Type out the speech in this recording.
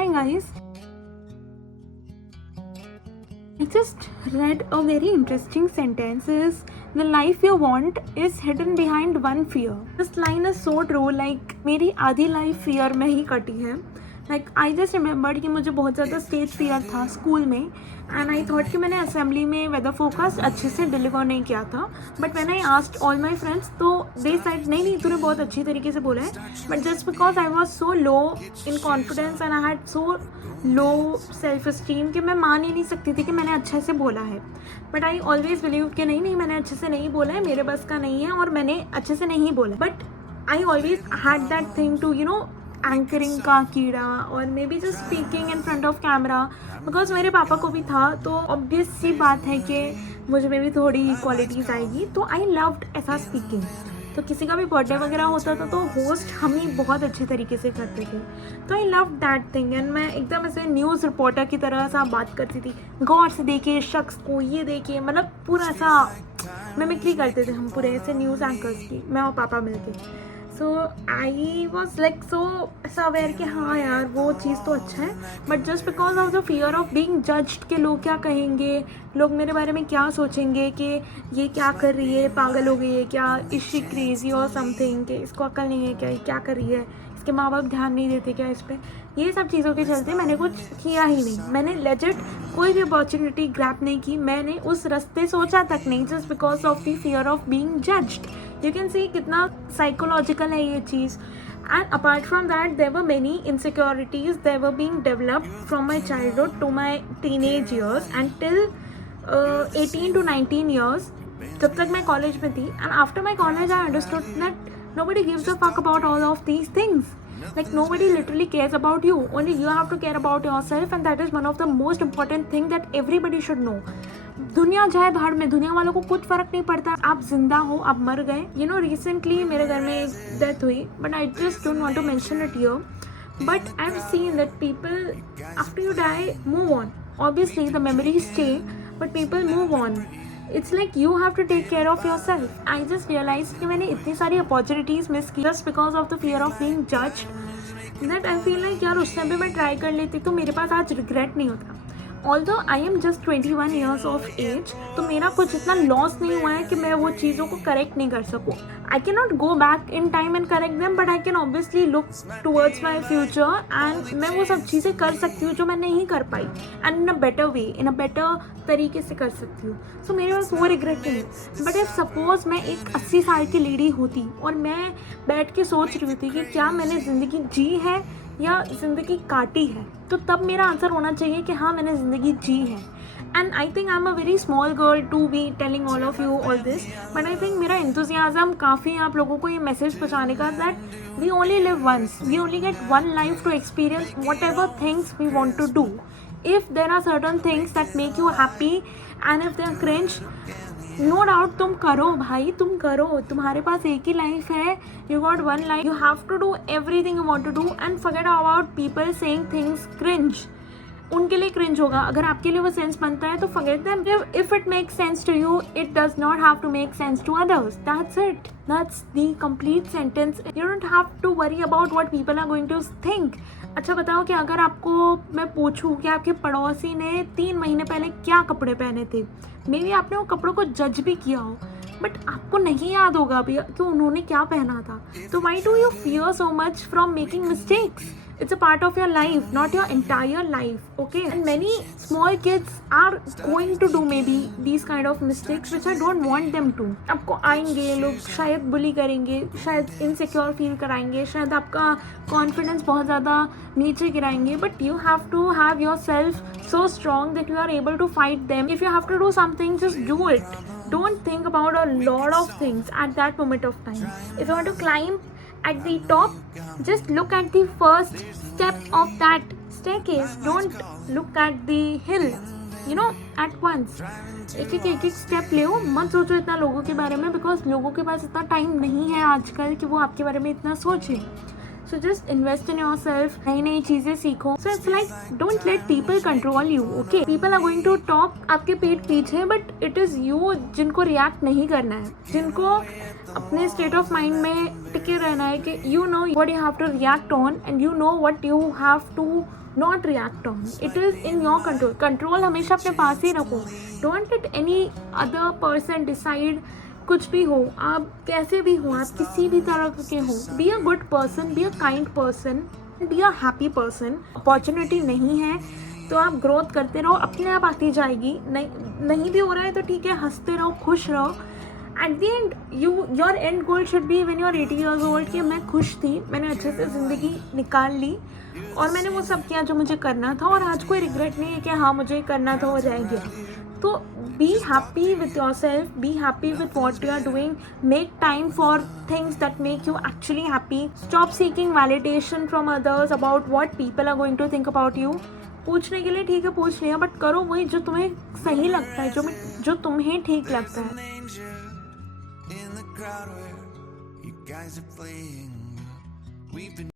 Hi guys, I just read a very interesting sentence is the life you want is hidden behind one fear. This line is so true, like मेरी आधी life fear में ही कटी है. Like I just remembered कि मुझे बहुत ज़्यादा stage fear था स्कूल में एंड आई थॉट कि मैंने असेंबली में वेदर फोकस अच्छे से डिलीवर नहीं किया था. But when I asked all my friends तो दे साइड नहीं तूने बहुत अच्छी तरीके से बोला है. But just because I was so low in confidence and I had so low self esteem कि मैं मान ही नहीं सकती थी कि मैंने अच्छे से बोला है. बट आई ऑलवेज बिलीव कि नहीं मैंने अच्छे से नहीं बोला है, मेरे बस का नहीं है और मैंने अच्छे से नहीं बोला. But I always had that thing to anchoring का कीड़ा और maybe just speaking in front of camera because मेरे पापा को भी था. तो ऑब्वियस सी बात है कि मुझे में भी थोड़ी क्वालिटीज़ आएगी. तो आई लव्ड ऐसा स्पीकिंग. तो किसी का भी बर्थडे वगैरह होता था तो होस्ट हम ही बहुत अच्छे तरीके से करते थे. तो I love that thing and मैं एकदम ऐसे न्यूज़ रिपोर्टर की तरह सा बात करती थी. गौर से देखिए शख्स को, ये देखिए, मतलब पूरा ऐसा मिमिक्री करते थे हम पूरे ऐसे न्यूज़ एंकर्स की, मैं और पापा मिलके. सो आई वॉज लाइक सो ऐसा अवेयर कि हाँ यार वो चीज़ तो अच्छा है. But just because of the fear of being judged कि लोग क्या कहेंगे, लोग मेरे बारे में क्या सोचेंगे कि ये क्या कर रही है, पागल हो गई है क्या, इज शी क्रेजी और समथिंग, कि इसको अक्ल नहीं है क्या, ये क्या कर रही है, इसके माँ बाप ध्यान नहीं देते क्या इस पर, ये सब चीज़ों के चलते मैंने कुछ किया ही नहीं. मैंने लेजिट कोई भी अपॉर्चुनिटी ग्रैब नहीं की. मैंने उस रास्ते सोचा तक नहीं just because of the fear of being judged. You can see कितना साइकोलॉजिकल है ये चीज़. And apart from that, there were many insecurities that were being developed from my childhood to my teenage years and till 18 to 19 years, जब तक मैं college में थी. And after my college, I understood that nobody gives a fuck about all of these things. Like nobody literally cares about you. Only you have to care about yourself, and that is one of the most important thing that everybody should know. दुनिया जाए भाड़ में, दुनिया वालों को कुछ फर्क नहीं पड़ता. आप जिंदा हो, आप मर गए. रिसेंटली मेरे घर में एक डेथ हुई, but I just don't want to mention it here. But I have seen that people after you die move on. Obviously the memories stay, but people move on. It's like you have to take care of yourself. I just realise कि मैंने इतनी सारी opportunities miss की just because of the fear of being judged that I feel like यार उस time पे मैं try कर लेती तो मेरे पास आज रिग्रेट नहीं होता. Although I am just 21 years of age, तो मेरा कुछ इतना लॉस नहीं हुआ है कि मैं वो चीज़ों को करेक्ट नहीं कर सकूँ. I can not go back in time and correct them, but I can obviously look towards my future and मैं वो सब चीज़ें कर सकती हूँ जो मैं नहीं कर पाई, and in a better way, in a better तरीके से कर सकती हूँ. सो मेरे पास वो रिग्रेट नहीं है. बट इफ सपोज मैं एक 80 साल की लेडी होती और मैं बैठ के सोच रही होती कि क्या मैंने ज़िंदगी जी है या ज़िंदगी काटी है, तो तब मेरा आंसर होना चाहिए कि हाँ मैंने ज़िंदगी जी है. And I think I am a very small girl to be telling all of you all this, but I think मेरा इंथुजियाज़म काफ़ी आप लोगों को ये मैसेज पहुँचाने का that we only live once, we only get one life to experience whatever things we want to do. If there are certain things that make you happy and if they are cringe, no doubt तुम करो भाई, तुम करो. तुम्हारे पास एक ही life है, you got one life, you have to do everything you want to do and forget about people saying things cringe. उनके लिए क्रिंज होगा, अगर आपके लिए वो सेंस बनता है तो forget them. If it makes sense to you, it does not have to make sense to others. That's it, that's the complete sentence. You don't have to worry about what people are going to think. अच्छा बताओ कि अगर आपको मैं पूछूं कि आपके पड़ोसी ने 3 महीने पहले क्या कपड़े पहने थे, मे बी आपने वो कपड़ों को जज भी किया हो, बट आपको नहीं याद होगा अभी कि उन्होंने क्या पहना था. तो why do you fear so much from making mistakes? It's a part of your life, not your entire life, okay? And many small kids are going to do maybe these kind of mistakes which I don't want them to. आपको आएंगे लोग, शायद बुली करेंगे, शायद insecure feel कराएंगे, शायद आपका confidence बहुत ज़्यादा नीचे गिराएंगे, but you have to have yourself so strong that you are able to fight them. If you have to do something, just do it. Don't think about a lot of things at that moment of time. If you want to climb at the top, just look at the first step of that staircase. Don't look at the hill, at once. एक step ले. मत सोचो इतना लोगों के बारे में, because लोगों के पास इतना टाइम नहीं है आजकल कि वो आपके बारे में इतना सोचे. So just invest in yourself, नई नई चीजें सीखो. So it's like don't let people control you. Okay, people are going to talk आपके पीठ पीछे, बट इट इज यू जिनको रिएक्ट नहीं करना है, जिनको अपने स्टेट ऑफ माइंड में टिके रहना है कि you know what you have to react on and you know what you have to not react on. It is in your control. Control हमेशा अपने पास ही रखो. Don't let any other person decide. कुछ भी हो, आप कैसे भी हो, आप किसी भी तरह के हो, be a good person, be a kind person, be a happy person. Opportunity नहीं है तो आप ग्रोथ करते रहो, अपने आप आती जाएगी. नहीं भी हो रहा है तो ठीक है, हंसते रहो, खुश रहो. At the end your end goal should be when you are 80 years old कि मैं खुश थी, मैंने अच्छे से ज़िंदगी निकाल ली और मैंने वो सब किया जो मुझे करना था और आज कोई रिग्रेट नहीं है कि हाँ मुझे करना था, वो रह गया. तो be happy with yourself, be happy with what you are doing, make time for things that make you actually happy. Stop seeking validation from others about what people are going to think about you. पूछने के लिए ठीक है पूछ लिया, but करो वही जो तुम्हें सही लगता है, जो तुम्हें ठीक लगता है.